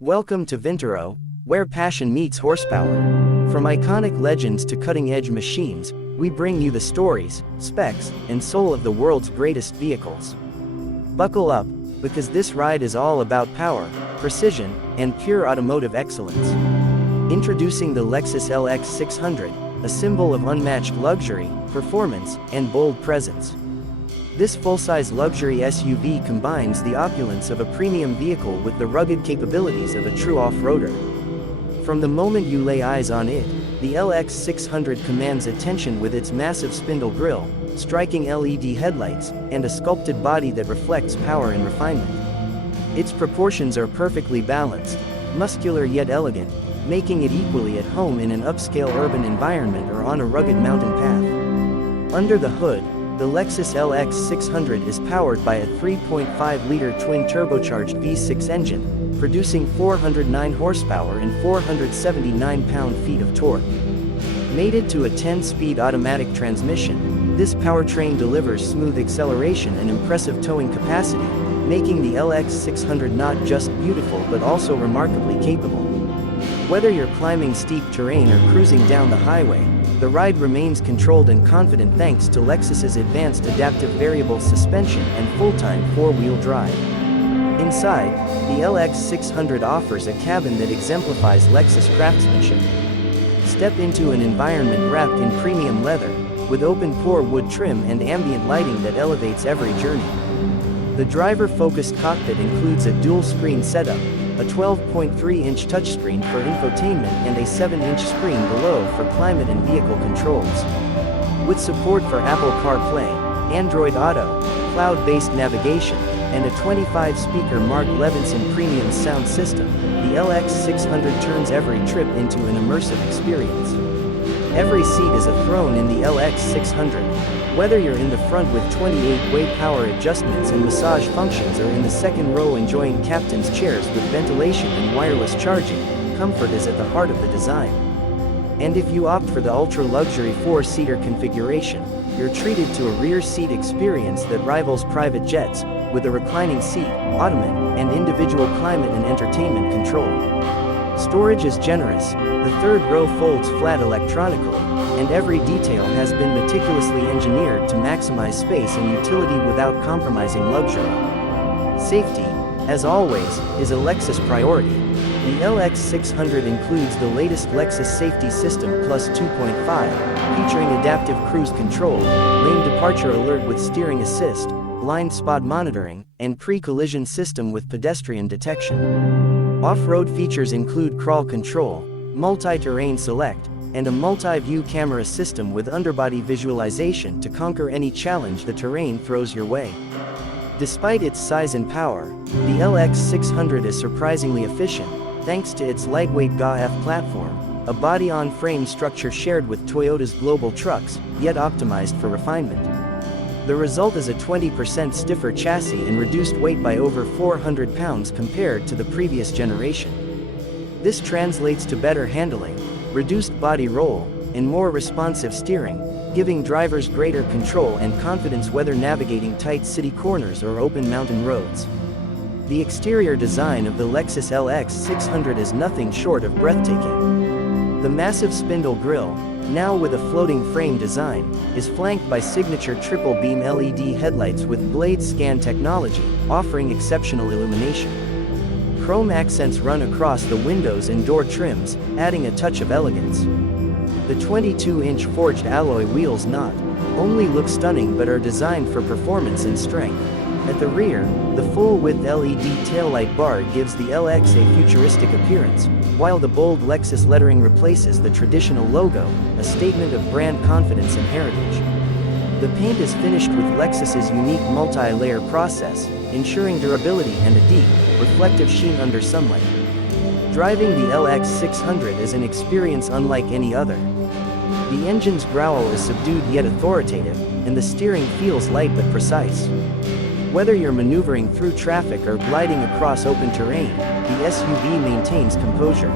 Welcome to Vintero, where passion meets horsepower. From iconic legends to cutting-edge machines, we bring you the stories, specs, and soul of the world's greatest vehicles. Buckle up, because this ride is all about power, precision, and pure automotive excellence. Introducing the Lexus LX 600, a symbol of unmatched luxury, performance, and bold presence. This full-size luxury SUV combines the opulence of a premium vehicle with the rugged capabilities of a true off-roader. From the moment you lay eyes on it, the LX 600 commands attention with its massive spindle grille, striking LED headlights, and a sculpted body that reflects power and refinement. Its proportions are perfectly balanced, muscular yet elegant, making it equally at home in an upscale urban environment or on a rugged mountain path. Under the hood, the Lexus LX 600 is powered by a 3.5-liter twin-turbocharged V6 engine, producing 409 horsepower and 479 pound-feet of torque. Mated to a 10-speed automatic transmission, this powertrain delivers smooth acceleration and impressive towing capacity, making the LX 600 not just beautiful but also remarkably capable. Whether you're climbing steep terrain or cruising down the highway, the ride remains controlled and confident thanks to Lexus's advanced adaptive variable suspension and full-time four-wheel drive. Inside, the LX 600 offers a cabin that exemplifies Lexus craftsmanship. Step into an environment wrapped in premium leather, with open-pore wood trim and ambient lighting that elevates every journey. The driver-focused cockpit includes a dual-screen setup, a 12.3-inch touchscreen for infotainment and a 7-inch screen below for climate and vehicle controls. With support for Apple CarPlay, Android Auto, cloud-based navigation, and a 25-speaker Mark Levinson premium sound system, the LX 600 turns every trip into an immersive experience. Every seat is a throne in the LX 600. Whether you're in the front with 28-way power adjustments and massage functions or in the second row enjoying captain's chairs with ventilation and wireless charging, comfort is at the heart of the design. And if you opt for the ultra-luxury 4-seater configuration, you're treated to a rear seat experience that rivals private jets, with a reclining seat, ottoman, and individual climate and entertainment control. Storage is generous, the third row folds flat electronically, and every detail has been meticulously engineered to maximize space and utility without compromising luxury. Safety, as always, is a Lexus priority. The LX 600 includes the latest Lexus Safety System Plus 2.5, featuring adaptive cruise control, lane departure alert with steering assist, blind spot monitoring, and pre-collision system with pedestrian detection. Off-road features include crawl control, multi-terrain select, and a multi-view camera system with underbody visualization to conquer any challenge the terrain throws your way. Despite its size and power, the LX 600 is surprisingly efficient, thanks to its lightweight GA-F platform, a body-on-frame structure shared with Toyota's global trucks, yet optimized for refinement. The result is a 20% stiffer chassis and reduced weight by over 400 pounds compared to the previous generation. This translates to better handling, reduced body roll, and more responsive steering, giving drivers greater control and confidence whether navigating tight city corners or open mountain roads. The exterior design of the Lexus LX 600 is nothing short of breathtaking. The massive spindle grille, now with a floating frame design, is flanked by signature triple-beam LED headlights with blade scan technology, offering exceptional illumination. Chrome accents run across the windows and door trims, adding a touch of elegance. The 22-inch forged alloy wheels not only look stunning but are designed for performance and strength. At the rear, the full-width LED taillight bar gives the LX a futuristic appearance, while the bold Lexus lettering replaces the traditional logo, a statement of brand confidence and heritage. The paint is finished with Lexus's unique multi-layer process, ensuring durability and a deep, reflective sheen under sunlight. Driving the LX 600 is an experience unlike any other. The engine's growl is subdued yet authoritative, and the steering feels light but precise. Whether you're maneuvering through traffic or gliding across open terrain, the SUV maintains composure.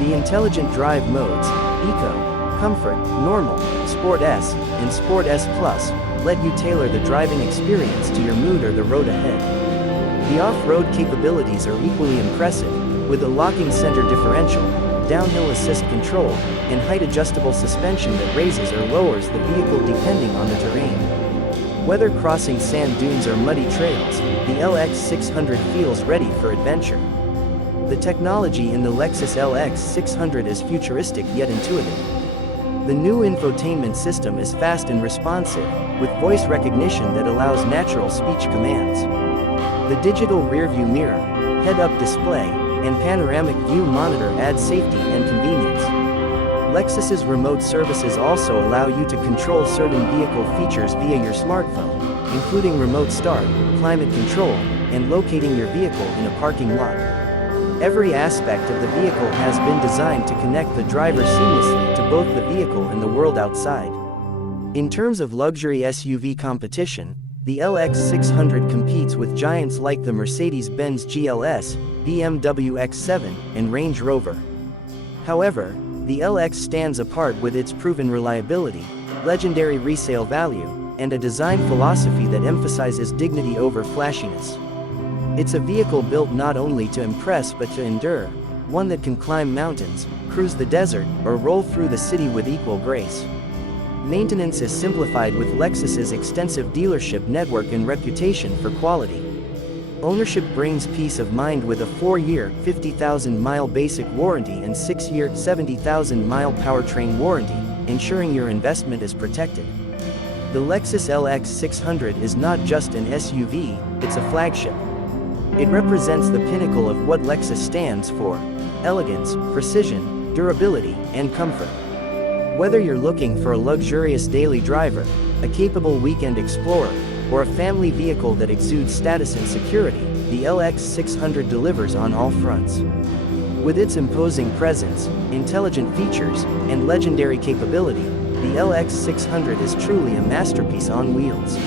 The intelligent drive modes, Eco, Comfort, Normal, Sport S, and Sport S Plus, let you tailor the driving experience to your mood or the road ahead. The off-road capabilities are equally impressive, with a locking center differential, downhill assist control, and height-adjustable suspension that raises or lowers the vehicle depending on the terrain. Whether crossing sand dunes or muddy trails, the LX 600 feels ready for adventure. The technology in the Lexus LX 600 is futuristic yet intuitive. The new infotainment system is fast and responsive, with voice recognition that allows natural speech commands. The digital rearview mirror, head-up display, and panoramic view monitor add safety and convenience. Lexus's remote services also allow you to control certain vehicle features via your smartphone, including remote start, climate control, and locating your vehicle in a parking lot. Every aspect of the vehicle has been designed to connect the driver seamlessly to both the vehicle and the world outside. In terms of luxury SUV competition, the LX 600 competes with giants like the Mercedes-Benz GLS, BMW X7, and Range Rover. However, the LX stands apart with its proven reliability, legendary resale value, and a design philosophy that emphasizes dignity over flashiness. It's a vehicle built not only to impress but to endure, one that can climb mountains, cruise the desert, or roll through the city with equal grace. Maintenance is simplified with Lexus's extensive dealership network and reputation for quality. Ownership brings peace of mind with a 4-year, 50,000-mile basic warranty and 6-year, 70,000-mile powertrain warranty, ensuring your investment is protected. The Lexus LX 600 is not just an SUV, it's a flagship. It represents the pinnacle of what Lexus stands for: elegance, precision, durability, and comfort. Whether you're looking for a luxurious daily driver, a capable weekend explorer, or a family vehicle that exudes status and security, the LX 600 delivers on all fronts. With its imposing presence, intelligent features, and legendary capability, the LX 600 is truly a masterpiece on wheels.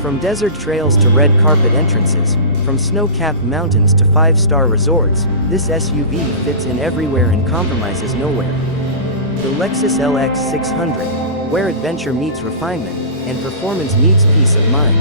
From desert trails to red carpet entrances, from snow-capped mountains to 5-star resorts, this SUV fits in everywhere and compromises nowhere. The Lexus LX 600, where adventure meets refinement, and performance meets peace of mind.